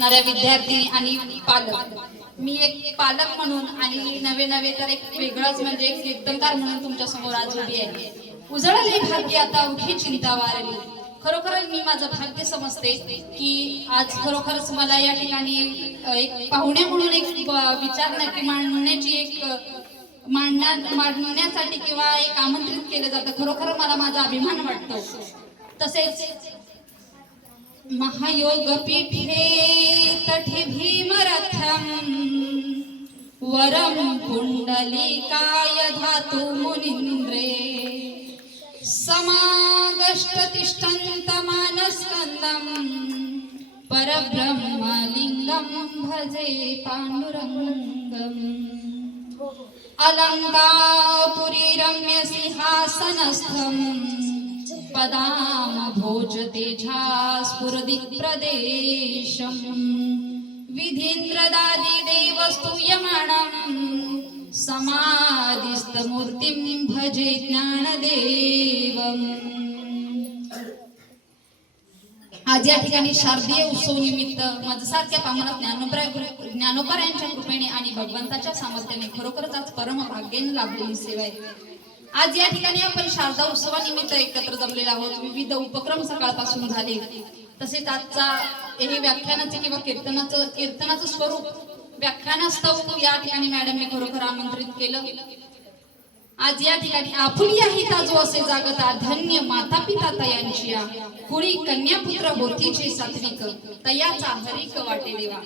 असणाऱ्या विद्यार्थी आणि पालक, मी एक पालक म्हणून आणि नवे तर एक वेगळाच म्हणजे एक कीर्तनकार म्हणून तुमच्या समोर आज उभी आहे. उजळले भाग्य आता उठी चिंता वारली. खरोखर मी माझं भाग्य समजते की आज खरोखरच मला या ठिकाणी एक पाहुणे म्हणून एक विचार मांडण्याची एक मांडण्यासाठी किंवा एक आमंत्रित केलं जातं. खरोखर मला माझा अभिमान वाटतो. तसेच महायोग पीठे तठे भीमरथम वरम कुंडलिकाय धातु मुनिंद्रे समागष्ट तिष्ठन्त मानस्कंदम परब्रह्मलिंगम भजे पांडुरंगम अलंकापुरी रम्य सिंहासनस्थम पदाम भोजतेजा स्फुरदिक् प्रदेशम विधीन्द्रदादि देवस्तूयमाणं समाधिस्थमूर्तिं भजे ज्ञानदेवम्. आज या ठिकाणी शारदीय उत्सव निमित्त माझ्यासारख्या पामरात ज्ञानोबा यांच्या कृपेने आणि भगवंताच्या सामर्थ्याने खरोखरच आज परम भाग्याने लाभलेली सेवा आहे. आज या ठिकाणी आपण शारदा उत्सवानिमित्त एकत्र जमलेलो आहोत. विविध उपक्रम सकाळपासून झाले. तसेच आजचा हे व्याख्यानाचे किंवा कीर्तनाचं स्वरूप व्याख्यानास्तव या ठिकाणी मॅडमने खरोखर आमंत्रित केलं. आज या ठिकाणी आपुलिया हिता जो असे जागता धन्य माता पिता तयांची कुळी कन्यापुत्र होतीचे सात्विक तयाचा हरिक वाटे देवा.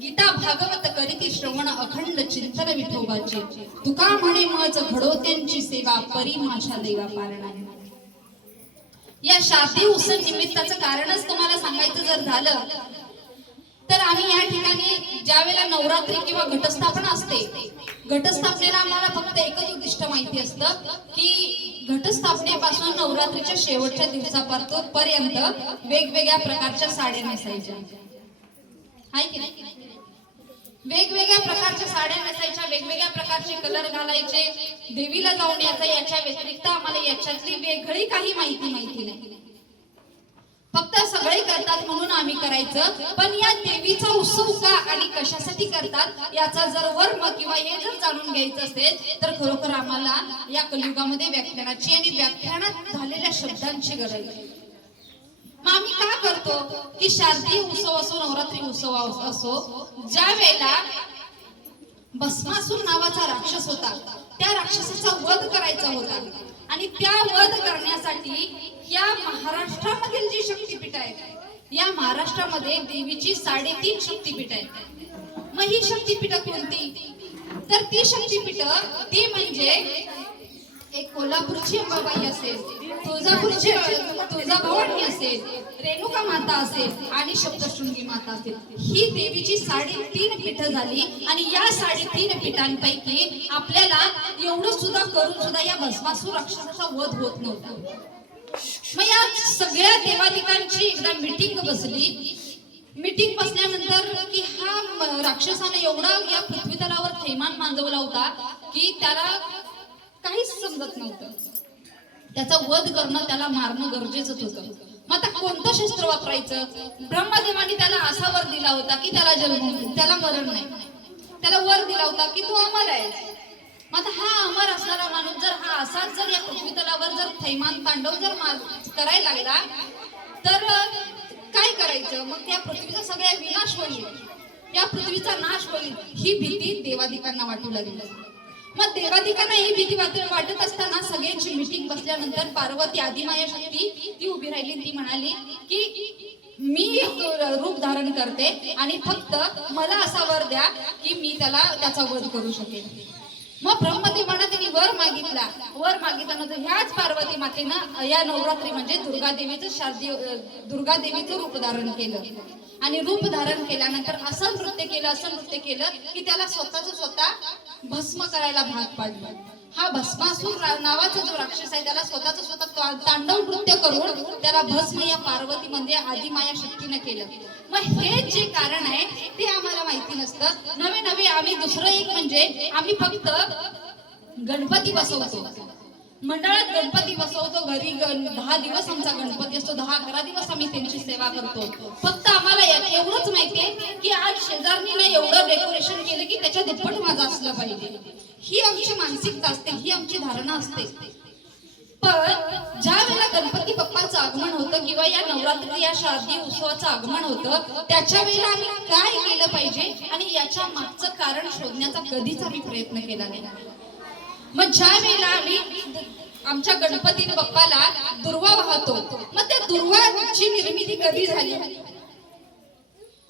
गीता भागवत करीती श्रवण अखंड चिंतन विठोबाचे तुका म्हणे मज घडोत्यांची सेवा परी माझ्या देवा पारणा. या शारदीय उत्सव निमित्ताचं कारणच तुम्हाला सांगायचं जर झालं तर आम्ही या ठिकाणी ज्यावेळेला नवरात्री किंवा घटस्थापना असते, घटस्थापनेला आम्हाला फक्त एकच उद्दिष्ट माहिती असतं की घटस्थापनेपासून नवरात्रीच्या शेवटच्या दिवसापर्यंत वेगवेगळ्या प्रकारच्या साड्या नेसायच्या. आहे की नाही? वेगवेगळ्या प्रकारच्या साड्या नेसायच्या, वेगवेगळ्या प्रकारचे कलर घालायचे, देवीला जाऊन यायचं. याच्या व्यतिरिक्त आम्हाला याच्यातली वेगळी काही माहिती नाही. फक्त सगळे करतात म्हणून आम्ही करायचं. पण या देवीचा उत्सव का आणि कशासाठी करतात याचा जर वर्म किंवा हे जर जाणून घ्यायचं असेल तर खरोखर आम्हाला या कलियुगामध्ये व्याख्यानाची आणि व्याख्यानात झालेल्या शब्दांची गरज आहे. मग आम्ही का करतो की शारदीय उत्सव असो, नवरात्री उत्सव असो, ज्या वेळेला भस्मासूर नावाचा राक्षस होता त्या राक्षसाचा वध करायचा होता आणि त्या वध करण्यासाठी या महाराष्ट्रामधील जी शक्तिपीठ आहे, या महाराष्ट्रामध्ये देवीची 3.5 शक्तिपीठ आहेत. मग ही शक्तिपीठ कोणती? तर ती शक्तिपीठ ती म्हणजे एक कोल्हापूरची अंबाबाई असेल, तुळजाभवानी असेल, रेणुका माता असेल आणि सप्तशृंगी माता असेल. ही देवीची 3.5 पीठ झाली आणि या 3.5 पीठांपैकी आपल्याला एवढं सुद्धा करून सुद्धा या भस्मासूर राक्षसाचा वध होत नव्हता. मग या सगळ्या देवादिकांची एकदा मीटिंग बसली. मीटिंग बसल्यानंतर की हा राक्षसाने एवढा या पृथ्वी तलावर थैमान मांजवला होता की त्याला काहीच समजत नव्हतं. त्याचा वध करणं, त्याला मारणं गरजेचंच होतं. मग आता कोणतं शस्त्र वापरायचं? ब्रह्मदेवाने त्याला असा वर दिला होता की त्याला मरण नाही. त्याला वर दिला होता की तू अमर आहेस. मग आता हा अमर असणारा माणूस जर हा असाच जर या पृथ्वी तलावर जर थैमान तांडव जर करायला लागला तर काय करायचं? मग त्या पृथ्वीचा सगळा विनाश होईल, या पृथ्वीचा नाश होईल, ही भीती देवादिकांना वाटू लागली. मग देवादिकांना ही भीती वाटत असताना सगळ्यांची मीटिंग बसल्यानंतर पार्वती आदिमाया शक्ती ती उभी राहिली. ती म्हणाली की मी रूप धारण करते आणि फक्त मला असा वर द्या की मी त्याचा वध करू शकेन. मग ब्रह्मदेवाने त्यांनी वर मागितला. वर मागितल्यानंतर ह्याच पार्वती मातेनं या नवरात्री म्हणजे दुर्गा देवीचं रूप धारण केलं आणि रूप धारण केल्यानंतर असं नृत्य केलं की त्याला स्वतः भस्म करायला भाग पाडलं. हा भस्मासूर नावाचा जो राक्षस आहे त्याला स्वतः तांडव नृत्य करून त्याला भस्म या पार्वती म्हणजे आदिमाया शक्तीने केलं. मग हे जे कारण आहे ते आम्हाला माहिती नसतं. नवे आम्ही दुसरं एक म्हणजे आम्ही फक्त गणपती बसवतो. मंडळात गणपती बसवतो, घरी 10 दिवस आमचा गणपती असतो, 10-11 दिवस आम्ही त्यांची सेवा करतो. फक्त आम्हाला एवढंच माहितीये की आज शेजारणीने एवढं डेकोरेशन केलं की त्याच्या दुप्पट माझं असलं पाहिजे. ही आमची मानसिकता असते, ही आमची धारणा असते. पण ज्या वेळेला गणपती बाप्पाचं आगमन होतं किंवा या नवरात्री या शारदीय उत्सवाचं आगमन होतं, त्याच्या वेळेला आम्ही काय केलं पाहिजे आणि याच्या मागचं कारण शोधण्याचा कधीच आम्ही प्रयत्न केला नाही. मग ज्या वेळेला आम्ही आमच्या गणपती बाप्पाला दुर्वा वाहतो, मग त्या दुर्वाची निर्मिती कधी झाली?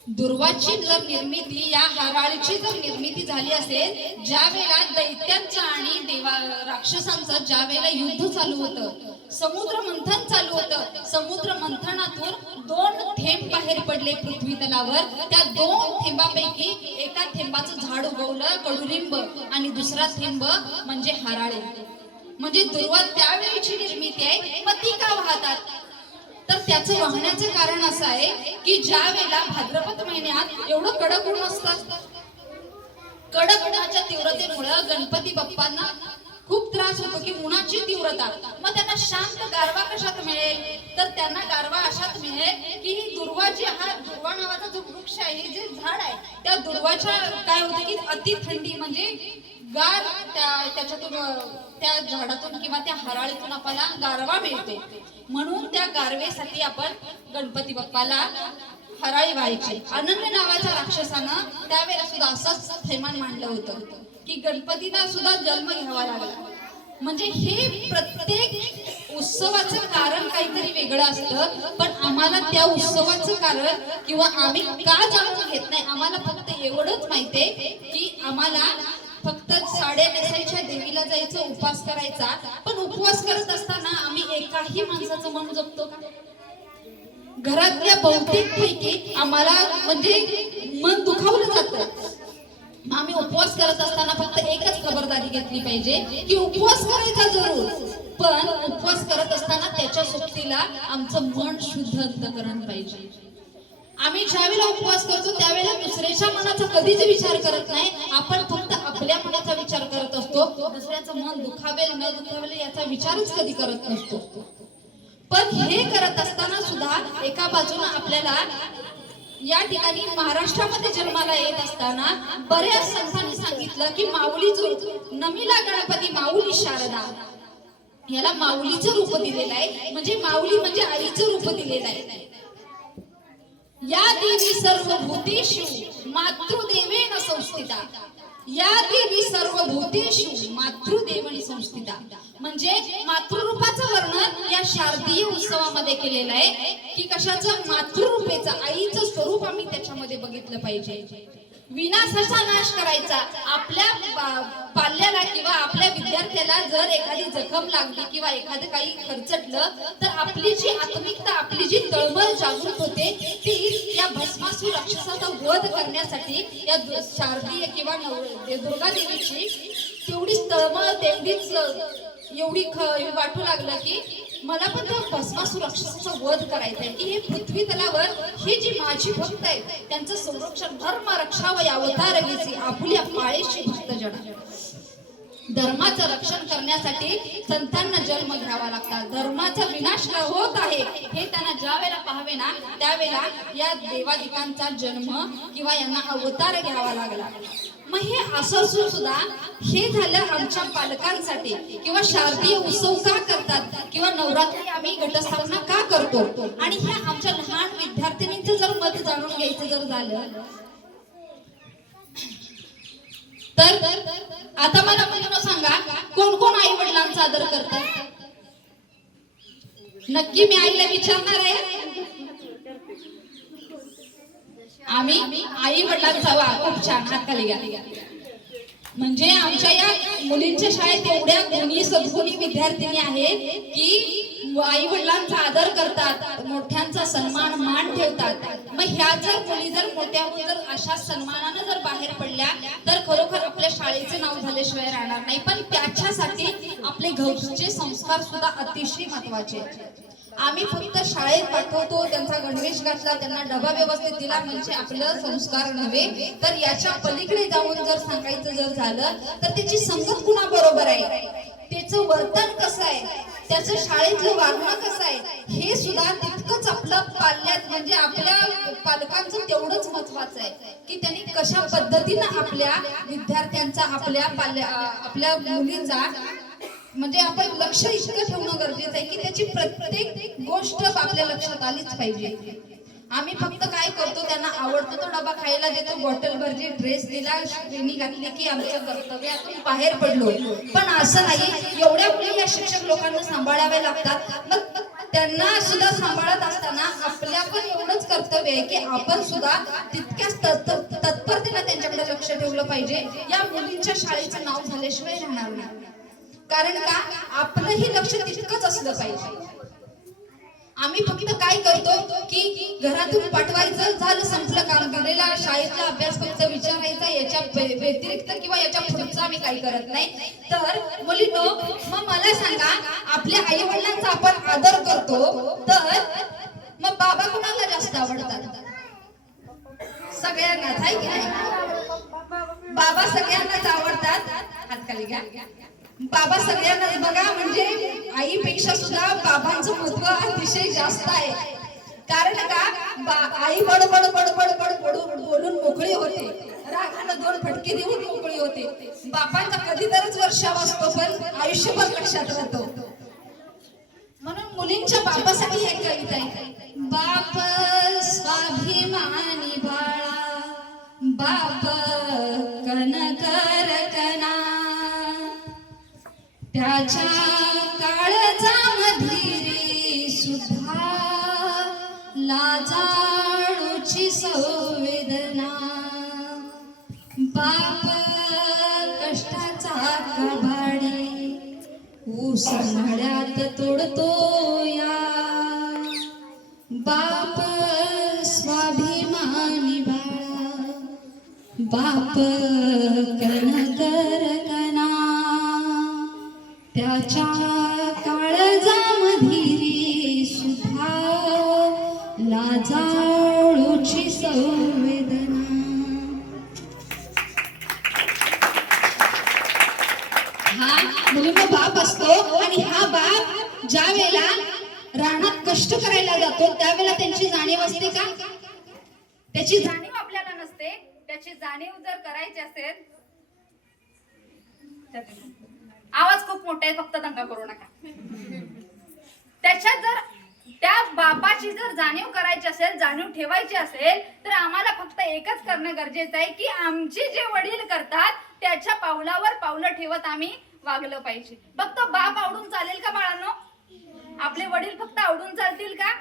दुर्वाची जर निर्मिती, या हराळीची जर निर्मिती झाली असेल ज्या वेळेला दैत्यांचं आणि राक्षसांचं ज्या वेळेला युद्ध चालू होतं, समुद्र मंथन चालू होतं, समुद्र मंथनातून 2 थेंब बाहेर पडले पृथ्वी तलावर. त्या 2 थेंबापैकी एका थेंबाचं झाड उगवलं कडुलिंब आणि दुसरा थेंब म्हणजे हराळी. म्हणजे दुर्वा त्यावेळीची निर्मिती आहे. मग ती का वाहतात? तर त्याचं वाहण्याचं कारण असं आहे की ज्या वेळेला भाद्रपद महिन्यात एवढं कडक ऊन असतं, कडक उन्हाच्या तीव्रतेमुळे गणपती बाप्पांना खूप त्रास होतो की उन्हाची तीव्रता. मग त्यांना शांत गारवा कशात मिळेल? तर त्यांना गारवा अशात मिळेल की दुर्वा जी, हा दुर्वा नावाचा जो वृक्ष आहे, जे झाड आहे, त्या दुर्वाच्या काय होतं की अति थंडी म्हणजे गार त्याच्यातून, त्या झाडातून किंवा त्या हराळीतून आपल्याला गारवा मिळतो. म्हणून त्या गारवेसाठी आपण गणपती बाप्पाला हराळी व्हायची. अनन्य नावाच्या राक्षसानं त्यावेळेला सुद्धा असंच थैमान मांडलं होतं की गणपतीला सुद्धा जन्म घ्यावा लागला. म्हणजे हे प्रत्येक उत्सवाचं कारण काहीतरी वेगळं असतं, पण आम्हाला त्या उत्सवाचं कारण किंवा आम्ही का जाणून घेत नाही. आम्हाला फक्त एवढंच माहितीये की आम्हाला फक्त साड्या नेसायच्या, देवीला जायचं, उपवास करायचा. पण उपवास करत असताना आम्ही एकाही माणसाचं मन जपतो का? घरातल्या बहुतेक पैकी आम्हाला म्हणजे मन दुखावलं जातं. आम्ही उपवास करत असताना फक्त एकच खबरदारी घेतली पाहिजे की उपवास करायचा जरूर, पण उपवास करत असताना त्याच्या सोबतीला आमचं मन शुद्ध अंतःकरण पाहिजे. आम्ही ज्यावेळेला उपवास करतो त्यावेळेला दुसऱ्याच्या मनाचा कधीच विचार करत नाही. आपण फक्त आपल्या मनाचा विचार करत असतो. दुसऱ्याचं मन दुखावेल न दुखावेल याचा विचारच कधी करत नसतो. पण हे करत असताना सुद्धा एका बाजूला आपल्याला या ठिकाणी महाराष्ट्रामध्ये जन्माला येत असताना बऱ्याच संतांनी सांगितलं की माऊलीचं नमिला गणपती माऊली शारदा, याला माऊलीचं रूप दिलेलं आहे. म्हणजे माऊली म्हणजे आईचं रूप दिलेलं आहे. या देवी सर्व भूतेषु मातृदेवेन संस्थिता, या देवी सर्व भूतेषु मातृदेवेन संस्थिता. म्हणजे मातृरूपाचं वर्णन या शारदीय उत्सवामध्ये केलेलं आहे की कशाचं? मातृरूपेचं, आईचं स्वरूप आम्ही त्याच्यामध्ये बघितलं पाहिजे. विनाशाचा नाश करायचा. आपल्या पाल्याला किंवा आपल्या विद्यार्थ्याला जर एखादी जखम लागली किंवा एखादं काही खरचटलं तर आपली जी आत्मिकता, आपली जी तळमळ जागृत होते ती या भस्मासूर राक्षसाचा वध करण्यासाठी या शारदीय किंवा दुर्गा देवीची तेवढीच तळमळ, तेवढीच एवढी वाटू लागलं की मला पण त्या भस्मासूर राक्षसाचा वध करायचा आहे. की हे पृथ्वी तलावर ही जी माझी भक्त आहेत त्यांचं संरक्षण, धर्म रक्षाव अवतार घेसी आपुल्या पाळेशी भक्त जन. धर्माचं रक्षण करण्यासाठी संतांना जन्म घ्यावा लागतात. धर्माचा विनाश होत आहे हे त्यांना ज्या वेळेला पाहावे ना त्यावेळेला या देवादिकांचा जन्म किंवा यांना अवतार घ्यावा लागला. मग हे असं सुद्धा हे झालं आमच्या पालकांसाठी. किंवा शारदीय उत्सव का करतात किंवा नवरात्री आम्ही घटस्थापना का करतो, आणि ह्या आमच्या लहान विद्यार्थिनींचं जर मत जाणून घ्यायचं जर झालं तर आता मला मुलींनो सांगा, कोण कोण आई वडिलांचा आदर करतात? नक्की मी आईला विचारणार आहे. आम्ही आई वडिलांचा वा खूप छान हात खाली घ्या. म्हणजे आमच्या या मुलींच्या शाळेत एवढ्या गुणी सद्गुणी विद्यार्थिनी आहेत की आई वडिलांचा आदर करतात, मोठ्यांचा सन्मान मान ठेवतात. मग ह्या जर मुली जर मोठ्या जर अशा सन्मानानं जर बाहेर पडल्या तर खरोखर आपल्या शाळेचे नाव झाल्याशिवाय राहणार नाही. पण त्याच्यासाठी आपले घरचे संस्कार सुद्धा अतिशय महत्वाचे. आम्ही फक्त शाळेत पाठवतो, त्यांचा गणवेश घातला, त्यांना डबा व्यवस्थित दिला म्हणजे आपलं संस्कार नव्हे, तर याच्या पलीकडे जाऊन जर सांगायचं जर झालं तर त्याची संगत कुणा बरोबर आहे, त्याचं वर्तन कसं आहे, त्याचं शाळेतलं वागणं कसं आहे, हे सुद्धा तितकंच आपलं पाल्यात म्हणजे आपल्या पालकांचं तेवढंच महत्वाचं आहे की त्यांनी कशा पद्धतीनं आपल्या विद्यार्थ्यांचा आपल्या मुलींचा म्हणजे आपण लक्ष इतकं ठेवणं गरजेचं आहे की त्याची प्रत्येक गोष्ट आपल्या लक्षात आलीच पाहिजे. आम्ही फक्त काय करतो, त्यांना आवडतो तो डबा खायला देतो, बॉटल भरली, ड्रेस दिला, श्रेणी घातली की आमचं कर्तव्यातून बाहेर पडलो. पण असं नाही, एवढ्या मुली या शिक्षक लोकांना सांभाळाव्या लागतात. मग त्यांना सुद्धा सांभाळत असताना आपल्या पण एवढंच कर्तव्य आहे की आपण सुद्धा तितक्याच तत्परतेने त्यांच्याकडे लक्ष ठेवलं पाहिजे. या मुलींच्या शाळेचं नाव झाल्याशिवाय राहणार नाही. कारण का, आपलंही लक्ष तितकंच असलं पाहिजे. आम्ही फक्त काय करतो की घरातून पाठवायचं, झालं, संपलं काम, दिलेला शाळेतला अभ्यास फक्त विचारायचा, याच्या व्यतिरिक्त किंवा याच्या पुढचं आम्ही काही करत नाही. तर मुलींनो, मग मला सांगा, आपल्या आई वडिलांचा आपण आदर करतो तर मग बाबा कोणाला जास्त आवडतात? सगळ्यांनाच, आहे की नाही? बाबा सगळ्यांनाच आवडतात. हात खाली घ्या. बाबा सगळ्यांनाच बघा, म्हणजे आईपेक्षा सुद्धा बाबांचं महत्व अतिशय जास्त आहे. कारण का, आई बडबड बडबड बडबड बोलून मोकळी होते, रागानं 2 फटके देऊन मोकळी होते. बापांचा कधीतरच वर्षाव असतो पण आयुष्यभर लक्षात राहतो. म्हणून मुलींच्या बापासाठी एक कविता आहे. बाप स्वाभिमानी बाळा, बाप कनकर कना, त्याच्या काळजामध्ये रे सुद्धा लाजाळूची संवेदना. बाप कष्टाचा कबाडी ऊस मळ्यात तोडतो या. बाप स्वाभिमानी बाळा, बाप कनकर कना, त्याच्या काळजामध्ये रे सुद्धा लाजाळूची संवेदना. हा मुलींना बाप असतो आणि हा बाप ज्या वेळेला रानात कष्ट करायला जातो त्यावेळेला त्यांची जाणीव असते का? त्याची जाणीव आपल्याला नसते. त्याची जाणीव जर करायची असेल, आवाज खूप मोठा आहे, फक्त दंगा करू नका. त्याच्यात जर त्या बापाची जर जाणीव करायची असेल, जाणीव ठेवायची असेल, तर आम्हाला फक्त एकच करणं गरजेचं आहे की आमचे जे वडील करतात त्याच्या पावलावर पावलं ठेवत आम्ही वागलं पाहिजे. फक्त बाप आवडून चालेल का बाळांनो? आपले वडील फक्त आवडून चालतील का?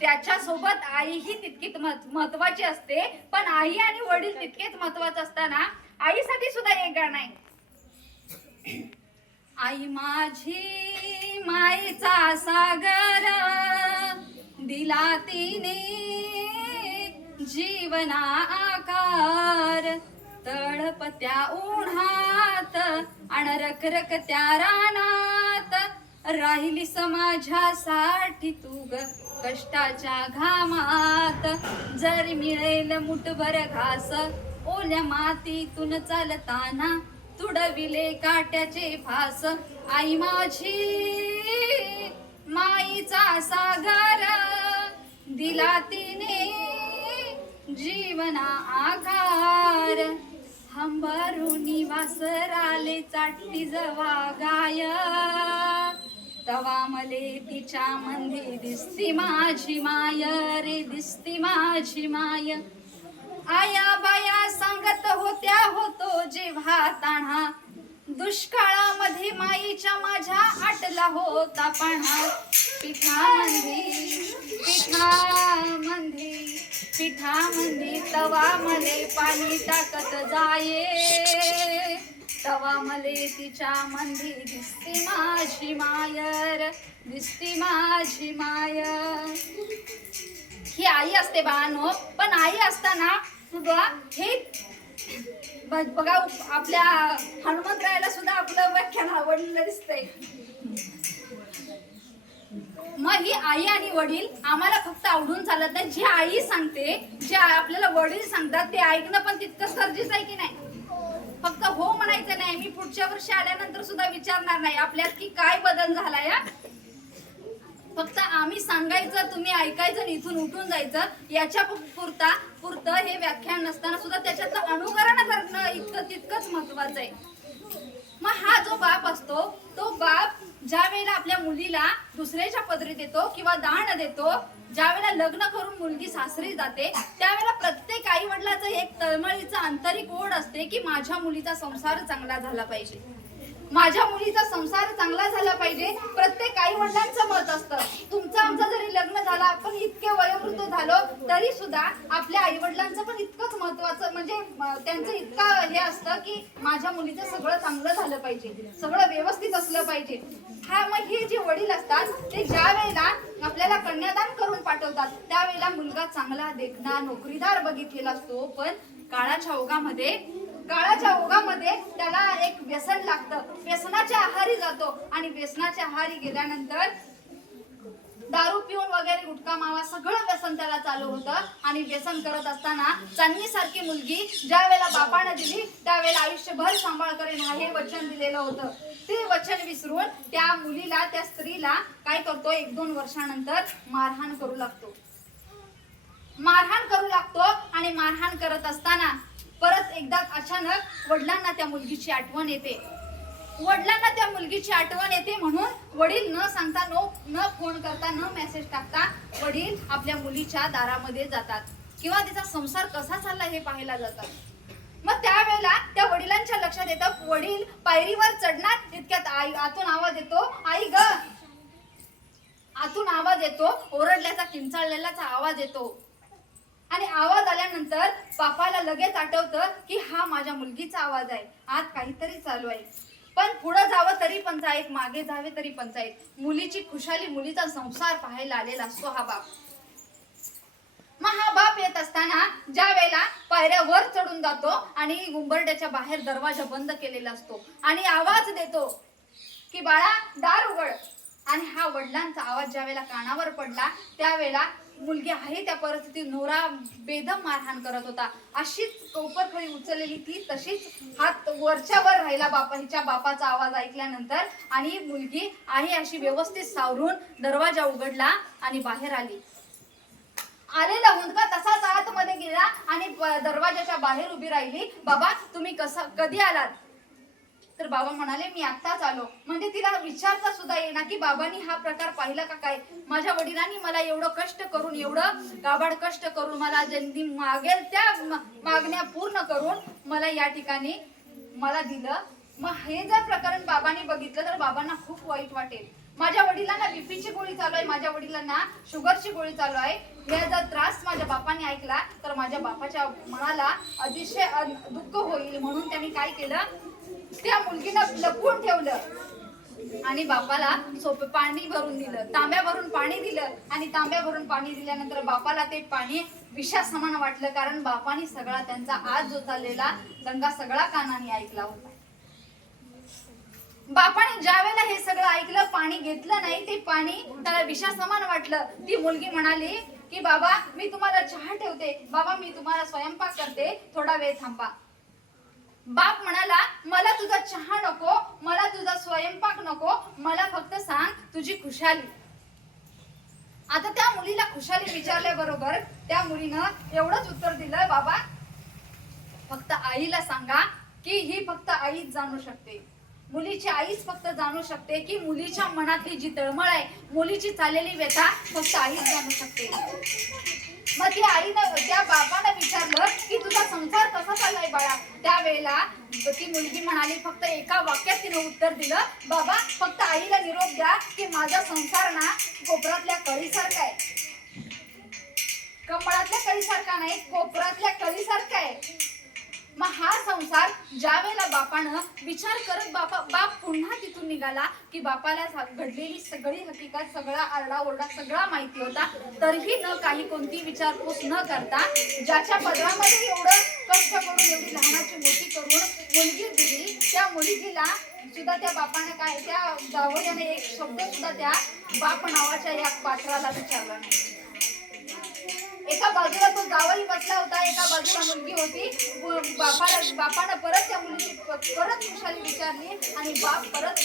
त्याच्यासोबत आई ही तितकीच महत्वाची असते. पण आई आणि वडील तितकेच महत्वाचं असताना आईसाठी सुद्धा एक गाणं आहे. आई माझी माईचा सागर, दिला तिने जीवना आकार, तळपत्या उन्हात अन रखरखत्या रानात, राहिलीस माझ्यासाठी तू ग कष्टाच्या घामात. जर मिळेल मुठभर घास ओल्या मातीतून चालताना, तुडविले काट्याचे फास. आई माझी माईचा सागर, दिला तिने जीवना आकार, हंबरुनी वासराले चाटली जवा गाय, तवा मले तिच्या मंदी दिसती माझी माय रे, दिसती माझी माय. आया बाया सांगत होत्या होतो जेव्हा ताणा, दुष्काळामध्ये माईच्या माझ्या आटला होता पाणा. पिठामंदी तवा मले पाणी टाकत जाये, तवा मले तिच्या मंदी दिसती माझी मायर, दिसती माझी माय. ही आई असते बाळांनो. पण आई असताना सुद्धा हे बघा, आपल्या हनुमंतरायाला सुद्धा आपलं व्याख्यान आवडलेलं दिसतंय. मग ही आई आणि वडील आम्हाला फक्त आवडून चालत नाही. जी आई सांगते, जे आपल्याला वडील सांगतात ते ऐकणं पण तितकंच गरजेचं आहे की नाही? फक्त हो म्हणायचं नाही, मी पुढच्या वर्षी आल्यानंतर सुद्धा विचारणार नाही आपल्यात की काय बदल झाला या. फक्त आम्ही सांगायचं, तुम्ही ऐकायचं आणि इथून उठून जायचं याच्या पुरतं हे व्याख्यान नसताना सुद्धा त्याच्यातलं अनुकरण करणं इतकं तितकंच महत्वाचं आहे. मग हा जो बाप असतो तो बाप ज्या वेळेला आपल्या मुलीला दुसऱ्याच्या पदरी देतो किंवा दान देतो, ज्या वेळेला लग्न करून मुलगी सासरी जाते त्यावेळेला प्रत्येक आई वडिलाचं एक तळमळीचं आंतरिक ओढ असते की माझ्या मुलीचा संसार चांगला झाला पाहिजे, माझ्या मुलीचा संसार चांगला झाला पाहिजे. प्रत्येक आई वडिलांचं मत असतं. तुमचं आमचं जरी लग्न झालं, आपण इतके वयोवृद्ध झालो तरी सुद्धा आपल्या आई वडिलांचं पण इतकंच महत्वाचं म्हणजे त्यांचं इतकं हे असतं की माझ्या मुलीचं सगळं चांगलं झालं पाहिजे, सगळं व्यवस्थित असलं पाहिजे. हा मग हे जे वडील असतात ते ज्या वेळेला आपल्याला कन्यादान करून पाठवतात त्यावेळेला मुलगा चांगला देखणा नोकरीदार बघितलेला असतो, पण काळाच्या ओघामध्ये त्याला एक व्यसन लागतं, व्यसनाच्या आहारी जातो आणि व्यसनाच्या आहारी गेल्यानंतर दारू पिऊन वगैरे गुटखा मावा सगळं व्यसन त्याला चालू होतं. आणि व्यसन करत असताना चांदणीसारखी मुलगी ज्या वेळेला बापानं दिली त्यावेळेला आयुष्यभर सांभाळ करेन हे वचन दिलेलं होतं, ते वचन विसरून त्या मुलीला त्या स्त्रीला काय करतो 1-2 वर्षानंतर मारहाण करू लागतो आणि मारहाण करत असताना परत एकदा अचानक वडिलांना त्या मुलगीची आठवण येते म्हणून वडील न सांगता न फोन करता न मेसेज टाकता वडील आपल्या मुलीच्या दारामध्ये जातात किंवा तिचा संसार कसा चालला हे पाहायला जातात. मग त्यावेळेला त्या वडिलांच्या लक्षात येतं, वडील पायरीवर चढणार तितक्यात आतून आवाज येतो, आई ग, आतून आवाज येतो, ओरडल्याचा किंचाळलेलाचा आवाज येतो. आणि आवाज आल्यानंतर बापाला लगेच आठवतं की हा माझ्या मुलगीचा आवाज आहे, आत काहीतरी चालू आहे. पण पुढे जावं तरी पंचायत, मागे जावे तरी पंचायत. मुलीची खुशाली, मुलीचा संसार पाहायला आलेला असतो हा बाप. मग हा बाप येत असताना ज्या वेळेला पायऱ्यावर चढून जातो आणि उंबरड्याच्या बाहेर दरवाजा बंद केलेला असतो आणि आवाज देतो की बाळा दार उघड. आणि हा वडिलांचा आवाज ज्या वेळेला कानावर पडला त्यावेळेला मुलगी आहे त्या परिस्थितीत नवरा बेदम मारहाण करत होता, अशीच कोपरखळी उचललेली ती तशीच हात वरच्यावर राहिला हिच्या बापाचा आवाज ऐकल्यानंतर. आणि मुलगी आहे अशी व्यवस्थित सावरून दरवाजा उघडला आणि बाहेर आलेला हुंदका तसाच आतमध्ये गेला आणि दरवाजाच्या बाहेर उभी राहिली. बाबा तुम्ही कधी आलात? तर बाबा म्हणाले मी आत्ताच आलो. म्हणजे तिला विचारता सुद्धा येईना की बाबांनी हा प्रकार पाहिला का काय, माझ्या वडिलांनी मला एवढं कष्ट करून, एवढं गाभाड कष्ट करून मला ज्यांनी मागेल त्या मागण्या पूर्ण करून मला या ठिकाणी मला दिलं. मग हे जर प्रकरण बाबांनी बघितलं तर बाबांना खूप वाईट वाटेल. माझ्या वडिलांना बीपीची गोळी चालू आहे, माझ्या वडिलांना शुगरची गोळी चालू आहे, हे जर त्रास माझ्या बापाने ऐकला तर माझ्या बापाच्या मनाला अतिशय दुःख होईल. म्हणून त्यांनी काय केलं, त्या मुलगीला लपवून ठेवलं आणि बापाला पाणी भरून दिलं, तांब्या भरून पाणी दिलं. आणि तांब्या भरून पाणी दिल्यानंतर बापाला ते पाणी विषा समान वाटलं, कारण बापाने सगळा त्यांचा आज जो चाललेला दंगा सगळा कानाने ऐकला होता. बापाने ज्या वेळेला हे सगळं ऐकलं, पाणी घेतलं नाही, ते पाणी त्याला विषा समान वाटलं. ती मुलगी म्हणाली की बाबा मी तुम्हाला चहा ठेवते, बाबा मी तुम्हाला स्वयंपाक करते, थोडा वेळ थांबा. बाप म्हणाला मला तुझा चहा नको, मला तुझा स्वयंपाक नको, मला फक्त सांग तुझी खुशाली. आता त्या मुलीला खुशाली विचारल्याबरोबर त्या मुलीनं एवढंच उत्तर दिलं, बाबा फक्त आईला सांगा की ही फक्त आईच जाणू शकते, मुलीची आईच फक्त जाणू शकते की मुलीच्या मनातली जी तळमळ आहे, मुलीची चाललेली व्यथा फक्त आईच जाणू शकते. मग ती आईनं त्या बापानं विचारलं की तुझा संसार कसा चाललाय बाळा. त्यावेळेला ती मुलगी म्हणाली, फक्त एका वाक्यात तिनं उत्तर दिलं, बाबा फक्त आईला निरोप द्या की माझा संसार ना कोपरातल्या कळीसारखा आहे, कमळातल्या कळीसारखा नाही, कोपरातल्या कळीसारखा आहे. मग हा संसार ज्या वेळेला बापानं विचार करत बाप पुन्हा तिथून निघाला की बापाला घडलेली सगळी हकीकत, सगळा आरडाओरडा सगळा माहिती होता, तरीही न काही कोणती विचारपूस न करता ज्याच्या पदरामध्ये एवढं कष्ट करून एवढी लहानाची मोठी करून मुलगी दिली, त्या मुलगीला सुद्धा त्या बापाने काय, त्या जावयाने एक शब्द सुद्धा त्या बाप नावाच्या या पात्राला विचारला नाही. एका बाजूला तो जावई बसला होता, एका बाजूला मुलगी होती. बापानं परत त्या मुलीची परत खुशाली विचारली आणि बाप परत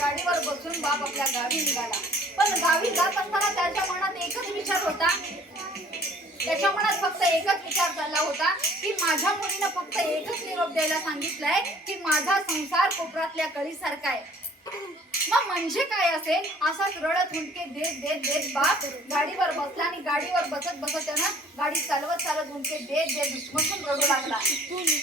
गाडीवर बसून बाप आपल्या गावी निघाला. पण गावी जात असताना त्याच्या मनात एकच विचार होता, त्याच्या मनात फक्त एकच विचार चालला होता की माझ्या मुलीनं फक्त एकच निरोप द्यायला सांगितलंय की माझा संसार कोपरातल्या कळीसारखा आहे. मग म्हणजे काय असेल? असाच रडत हुंदके देत बाप गाडीवर बसला आणि गाडीवर बसत त्यानं गाडी चालवत हुंदके देत दुसमसून रडू लागला.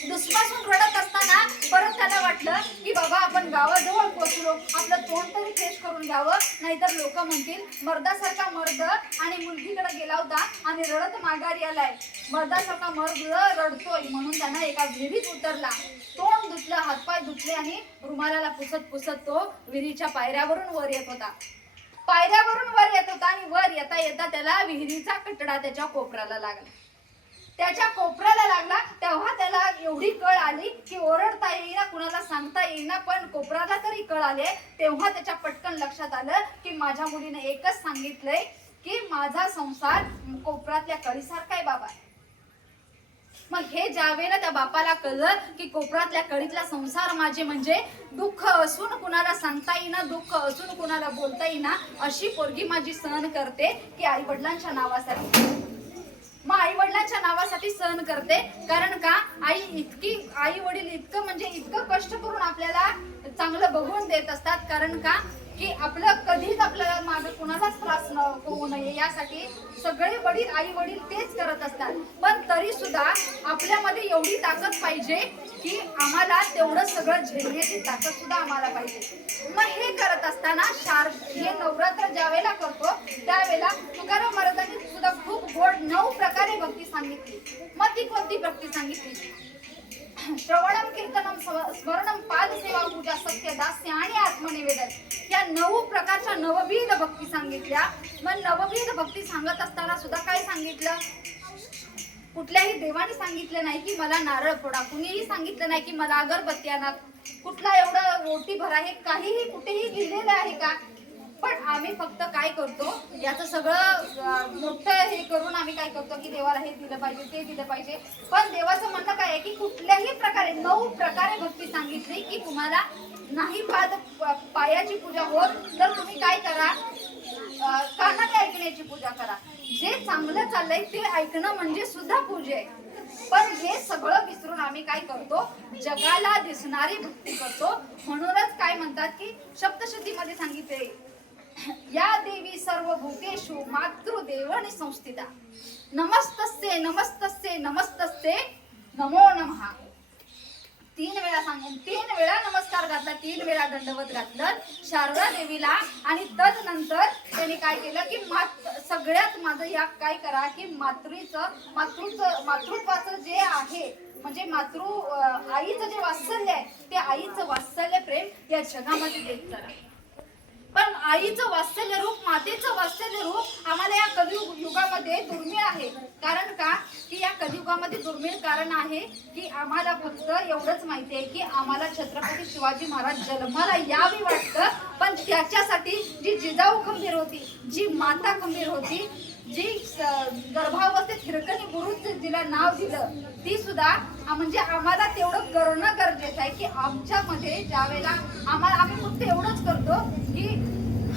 दुसमसून रडत असताना परत त्याला वाटलं की बाबा आपण गावाजवळ पोहोचलो, आपलं तोंड तरी फ्रेश करून घ्यावं, नाहीतर लोक म्हणतील मर्दासारखा मर्द आणि मुलगीकडे गेला होता आणि रडत माघारी आलाय, मर्दासारखा मर्द रडतोय. म्हणून त्यानं एका विहिरीत उतरला, तोंड धुतलं, हातपाय धुतले आणि रुमालाला पुसत तो विहिरीच्या पायऱ्यावरून वर येत होता. आणि वर येता त्याला विहिरीचा कटडा त्याच्या कोपऱ्याला लागला. तेव्हा त्याला एवढी कळ आली की ओरडता येईना, कुणाला सांगता येईना, पण कोपऱ्याला तरी कळ आले. तेव्हा त्याच्या पटकन लक्षात आलं की माझ्या मुलीने एकच सांगितलंय की माझा संसार कोपऱ्यातल्या कळीसारखा आहे बाबा. मग हे ज्यावेळेला त्या बापाला कळलं की कोपऱ्यातल्या कळीतला संसार माझे म्हणजे दुःख असून कुणाला सांगता येईना, दुःख असून कुणाला बोलता येईना, अशी पोरगी माझी सहन करते की आई वडिलांच्या नावासाठी. मग आई वडिलांच्या नावासाठी सहन करते, कारण का आई वडील इतकं कष्ट करून आपल्याला चांगलं बघून देत असतात. कारण का की आपलं कधीच आपल्याला मागे कुणालाच त्रास होऊ नये यासाठी सगळे आई वडील तेच करत असतात. पण तरी सुद्धा आपल्यामध्ये एवढी ताकद पाहिजे की आम्हाला तेवढं सगळं झेलण्याची ताकद सुद्धा आम्हाला पाहिजे. मग हे करत असताना हे नवरात्र ज्यावेळेला करतो त्यावेळेला तुकाराम महाराजांनी सुद्धा खूप गोड 9 प्रकारे भक्ती सांगितली. मग ती कोणती भक्ती सांगितली? श्रवणम, कीर्तनम, स्मरणम, पादसेवा, पूजा, सत्य, दास्य आणि आत्मनिवेदन या 9 प्रकारच्या नवविध भक्ती सांगितल्या. मग नवविध भक्ती सांगत असताना सुद्धा काय सांगितलं? कुठल्याही देवाने सांगितलं नाही की मला नारळ फोडा, कुणीही सांगितलं नाही की मला अगरबत्ती आणा, कुठला एवढं ओटी भरा, हे काहीही कुठेही लिहिलेलं आहे का? पण आम्ही फक्त काय करतो, याचं सगळं मोठं हे करून आम्ही काय करतो की देवाला हे दिलं पाहिजे, ते दिलं पाहिजे. पण देवाचं म्हणणं काय आहे की कुठल्याही प्रकारे 9 प्रकारे भक्ती सांगितली की तुम्हाला नाही पायाची पूजा होत तर तुम्ही काय करा, कानाने ऐकण्याची पूजा करा. जे चांगलं चाललंय ते ऐकणं म्हणजे सुद्धा पूजा आहे. पण हे सगळं विसरून आम्ही काय करतो, जगाला दिसणारी भक्ती करतो. म्हणूनच काय म्हणतात की सप्तशतीमध्ये सांगितले, या देवी सर्व भूतेषु मातृदेवनी संस्थिता, नमस्तस्ते नमस्तस्ते नमस्तस्ते नमो नमः. 3 वेळा सांगून 3 वेळा नमस्कार घातला, 3 वेळा दंडवत घातलं शारदा देवीला. आणि तदनंतर त्यांनी काय केलं की सगळ्यात माझं या काय करा की मातृत्वाचं जे आहे म्हणजे आईचं जे वात्सल्य आहे ते आईचं वात्सल्य प्रेम या जगामध्ये देत चला. पण आईचं वात्सल्य रूप, मातेचं वात्सल्य रूप आम्हाला या कलियुग युगामध्ये दुर्मिळ आहे. कारण का की या कलियुगामध्ये दुर्मिळ कारण आहे की आम्हाला फक्त एवढंच माहिती आहे की आम्हाला छत्रपती शिवाजी महाराज जन्माला यावी वाटतं. पण त्याच्यासाठी जी जिजाऊ खंबीर होती, जी माता खंबीर होती, जी गर्भावस्थेत हिरकणी बुरुज जिला नाव दिलं, ती सुद्धा म्हणजे आम्हाला तेवढं करणं गरजेचं आहे की आमच्यामध्ये ज्यावेळेला आम्ही फक्त एवढंच करतो की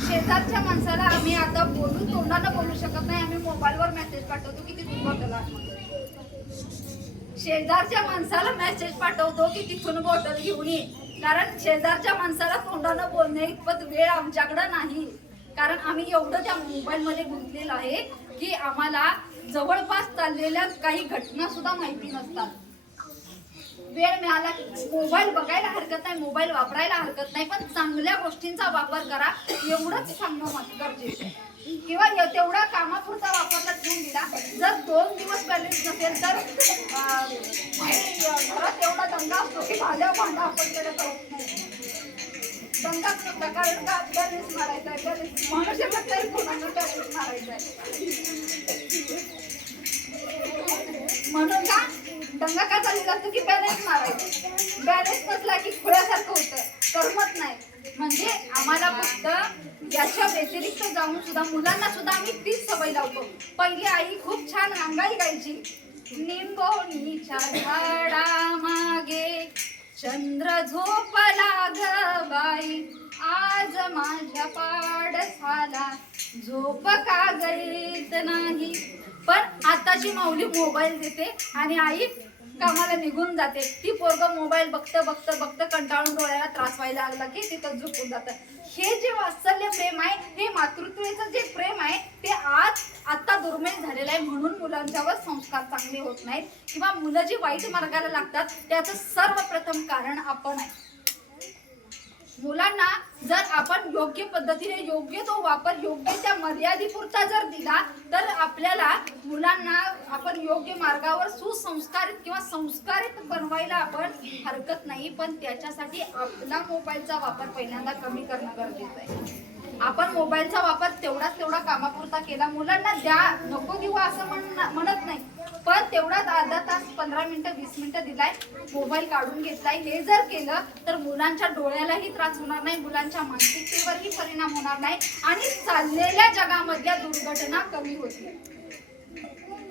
शेजारच्या माणसाला आम्ही आता तोंडानं बोलू शकत नाही, आम्ही मोबाईलवर मेसेज पाठवतो की तिथून बॉटल आण. शेजारच्या माणसाला मेसेज पाठवतो की तिथून बॉटल घेऊन ये, कारण शेजारच्या माणसाला तोंडानं बोलण्या इतपत वेळ आमच्याकडं नाही. कारण आम्ही एवढं त्या मोबाईलमध्ये गुंतलेलं आहे की आम्हाला जवळपास चाललेल्या काही घटना सुद्धा माहिती नसतात. वेळ मिळाला मोबाईल बघायला हरकत नाही, मोबाईल वापरायला हरकत नाही, पण चांगल्या गोष्टींचा वापर करा एवढंच सांगणं गरजेचं आहे. किंवा तेवढा कामापुरता वापरला ठेवून दिला. जर 2 दिवस बॅलन्स नसेल तर घरात एवढा दंगा असतो की भांडा आपण करत नाही. दंगाच नसता, कारण का बॅलन्स मारायचा आहे, मनुष्य तरी कोणाला बॅलन्स मारायचा आहे. म्हणून का दंगा का चाललेला असतो की बॅलन्स मारायचा. बॅलन्स नसला की खुळ्यासारखं होतं, करमत नाही. म्हणजे आम्हाला फक्त याच्या व्यतिरिक्त जाऊन सुद्धा मुलांना सुद्धा आम्ही तीच सवय लावतो. पहिली आई खूप छान अंगाई गायची. निंबोणीच्या झाडा मागे चंद्र झोपला ग बाई, आज माझ्या पाडसाला झोप का गळीत नाही. पण आताची माऊली मोबाईल देते आणि आई कामाला निघून जाते. ती पोरगं मोबाईल बघतं कंटाळून डोळ्याला त्रास व्हायला लागला की तिथं झोपून जातं. हे जे वात्सल्य प्रेम आहे, हे मातृत्वाचं जे प्रेम आहे, ते आता दुर्मिळ झालेलं आहे. म्हणून मुलांच्यावर संस्कार चांगले होत नाहीत किंवा मुलं जी वाईट मार्गाला लागतात त्याचं सर्वप्रथम कारण आपण आहे. मुलांना जर आपण योग्य पद्धतीने योग्य तो वापर योग्य त्या मर्यादेपुरता जर दिला तर आपल्याला मुलांना आपण योग्य मार्गावर सुसंस्कारित किंवा संस्कारित बनवायला आपण हरकत नाही. पण त्याच्यासाठी आपला मोबाईलचा वापर पहिल्यांदा कमी करणं गरजेचं आहे. आपण मोबाईलचा वापर तेवढा कामापुरता केला. मुलांना द्या नको देऊ असं म्हणत नाही, पण तेवढाच अर्धा तास 15 मिनिटं 20 मिनिटं दिलाय, मोबाईल काढून घेतलाय, हे जर केलं तर मुलांच्या डोळ्यालाही त्रास होणार नाही, मुलांच्या मानसिकतेवरही परिणाम होणार नाही आणि चाललेल्या जगामधल्या दुर्घटना कमी होतील.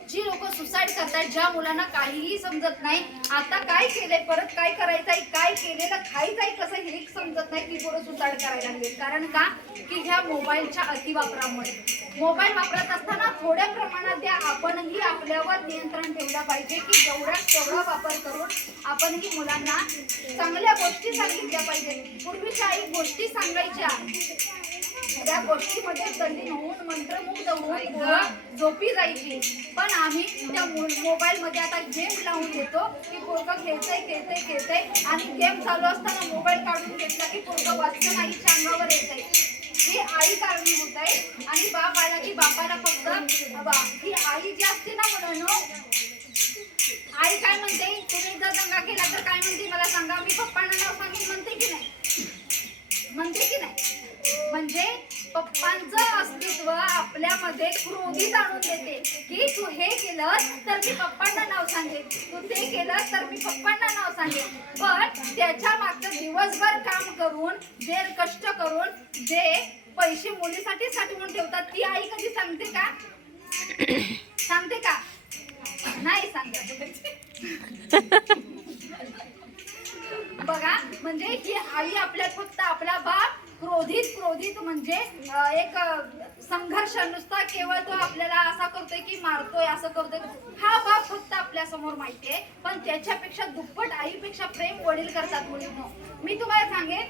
जी लोक सुसाईड करतायत, ज्या मुलांना काहीही समजत नाही, आता काय केलंय, परत काय करायचंय, काय केलेलं खायचंय कसं हे समजत नाही, ती पोरं सुसाईड करायला लागले. कारण का की ह्या मोबाईलच्या अतिवापरामुळे. मोबाईल वापरत असताना थोड्या प्रमाणात द्या. आपणही आपल्यावर नियंत्रण ठेवलं पाहिजे की तेवढा वापर करून आपणही मुलांना चांगल्या गोष्टी सांगितल्या पाहिजे. पूर्वीच्या आई गोष्टी सांगायच्या, त्या गोष्टीमध्ये तल्लीन होऊन मंत्रमुग्ध होऊन झोपी जायची. पण आम्ही त्या मोबाईल मध्ये आता गेम लावून देतो की पोरगं खेळतंय आणि गेम चालू असताना मोबाईल काढून घेतला की पोरगं वाचतं नाही, अंगावर येतंय. ही आई कारणीभूत आहे. आणि बाप आला की बापाला फक्त ही आई जी असते ना मुलांनो, आई काय म्हणते, तुम्ही जर दंगा केला तर काय म्हणते मला सांगा, मी पप्पांना नाव सांगेन म्हणते की नाही. म्हणजे पप्पांचं अस्तित्व आपल्यामध्ये क्रोधित आणून देते की तू हे केलं तर मी पप्पांना नाव सांगेन, तू ते केलं तर मी पप्पांना नाव सांगेन. पण त्याच्या मागचं दिवसभर काम करून जे कष्ट करून जे पैसे मुलीसाठी साठवून ठेवतात ती आई कधी सांगते का? सांगते का? नाही सांगत. बघा, म्हणजे ही आई आपल्या फक्त आपला बाप क्रोधित म्हणजे एक संघर्ष नुसता केवळ तो आपल्याला असा करतोय की मारतोय, असं करतोय, हा बाप फक्त आपल्या समोर माहितीये. पण त्याच्यापेक्षा दुप्पट आईपेक्षा प्रेम वडील करतात मुलींनो. मी तुम्हाला सांगेन,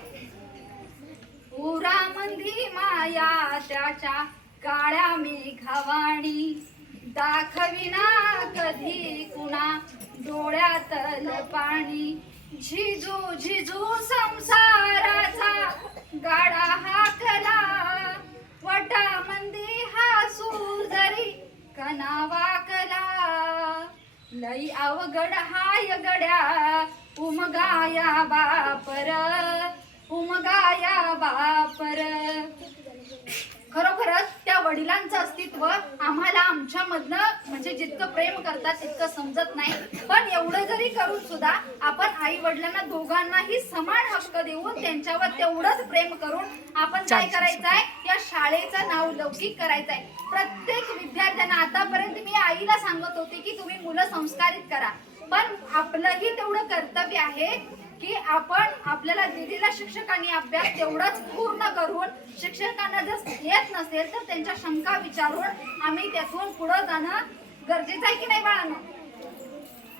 पुरामंदी माया त्याच्या काळ्या मेघावाणी, दाखविना कधी कुणा डोळ्यातल पाणी. झिजू संसाराचा गाडा हाकला, वटामंदी हसू जरी कना वाकला. लई अवघड हाय गड्या उमगाया बापर. खरोखरच त्या वडिलांचं अस्तित्व आम्हाला आमच्यामधनं म्हणजे जितकं प्रेम करतात तितकं समजत नाही. पण एवढं जरी करून सुद्धा आपण आई वडिलांना दोघांनाही समान हक्क देऊन त्यांच्यावर तेवढंच प्रेम करून आपण काय करायचंय, या शाळेचं नाव लौकिक करायचंय. प्रत्येक विद्यार्थ्यांना आतापर्यंत मी आईला सांगत होते की तुम्ही मुलं संस्कारित करा, पण आपलंही तेवढं कर्तव्य आहे की आपण आपल्याला दिलेला शिक्षकांनी अभ्यास तेवढाच पूर्ण करून, शिक्षकांना जर येत नसेल तर त्यांच्या शंका विचारून आम्ही त्यातून पुढे जाणं गरजेचं आहे की नाही बाळांनो?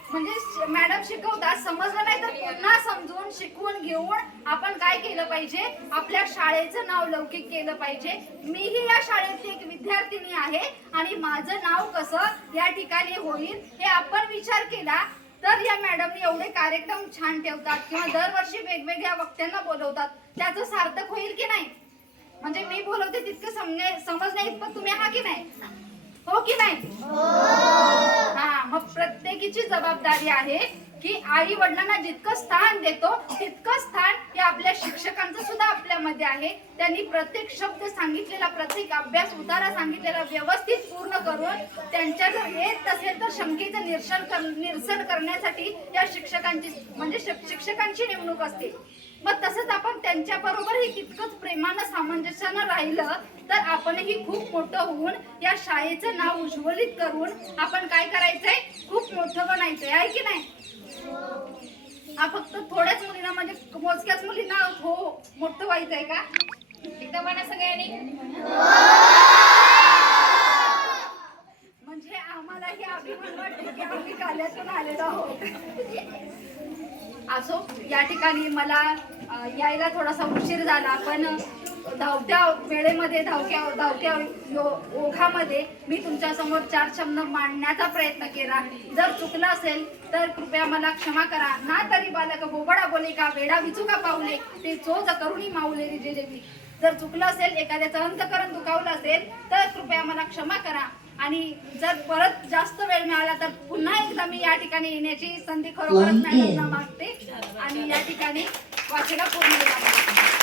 म्हणजे मॅडम शिकवतात, समजलं नाही तर पुन्हा समजून शिकवून घेऊन आपण काय केलं पाहिजे, आपल्या शाळेचं नाव लौकिक केलं पाहिजे. मीही या शाळेतली एक विद्यार्थिनी आहे आणि माझं नाव कसं या ठिकाणी होईल हे आपण विचार केला तर या मॅडमनी एवढे कार्यक्रम छान ठेवतात किंवा दरवर्षी वेगवेगळ्या वक्त्यांना बोलवतात, त्याचं सार्थक होईल की नाही? म्हणजे मी बोलवते तितकं समजण्या इतपत तुम्ही हा की नाही? हो की नाही? हा, मग प्रत्येकीची जबाबदारी आहे की आई वडिलांना जितकं स्थान देतो तितकं स्थान हे आपल्या शिक्षकांचं सुद्धा आपल्यामध्ये आहे. त्यांनी प्रत्येक शब्द सांगितलेला, प्रत्येक अभ्यास उतारा सांगितलेला व्यवस्थित पूर्ण करून त्यांच्या जर येत नसेल तर शंकेचं निरसन करण्यासाठी या शिक्षकांची म्हणजे शिक्षकांची नेमणूक असते. मग तसंच आपण त्यांच्या बरोबरही तितकंच प्रेमानं सामंजस्यानं राहिलं तर आपणही खूप मोठं होऊन या शाळेचं नाव उज्ज्वलित करून आपण काय करायचंय, खूप मोठं बनायचंय, आहे की नाही? हा फक्त थोड्याच मुलींना म्हणजे मोजक्याच मुलींना हो मोठं व्हायचंय का? एकदा म्हणा सगळ्यांनी. म्हणजे आम्हालाही अभिमान वाटते की आम्ही काल्यातून आलेलो आहोत. असो, या ठिकाणी मला यायला थोडासा उशीर झाला, पण धावत्या वेळेमध्ये धावत्या ओघामध्ये मी तुमच्या समोर 4 शब्द मांडण्याचा प्रयत्न केला. जर चुकलं असेल तर कृपया मला क्षमा करा. ना तरी बालक बोबडा बोले का, वेडा विचुका पावले, ते चोच करुणी माऊले रिजे देवी. जर चुकलं असेल, एखाद्याचं अंतकरण दुखावलं असेल तर कृपया मला क्षमा करा. आणि जर परत जास्त वेळ मिळाला तर पुन्हा एकदा मी या ठिकाणी येण्याची संधी खरोखरच मॅडमना मागते आणि या ठिकाणी वाचेला पूर्ण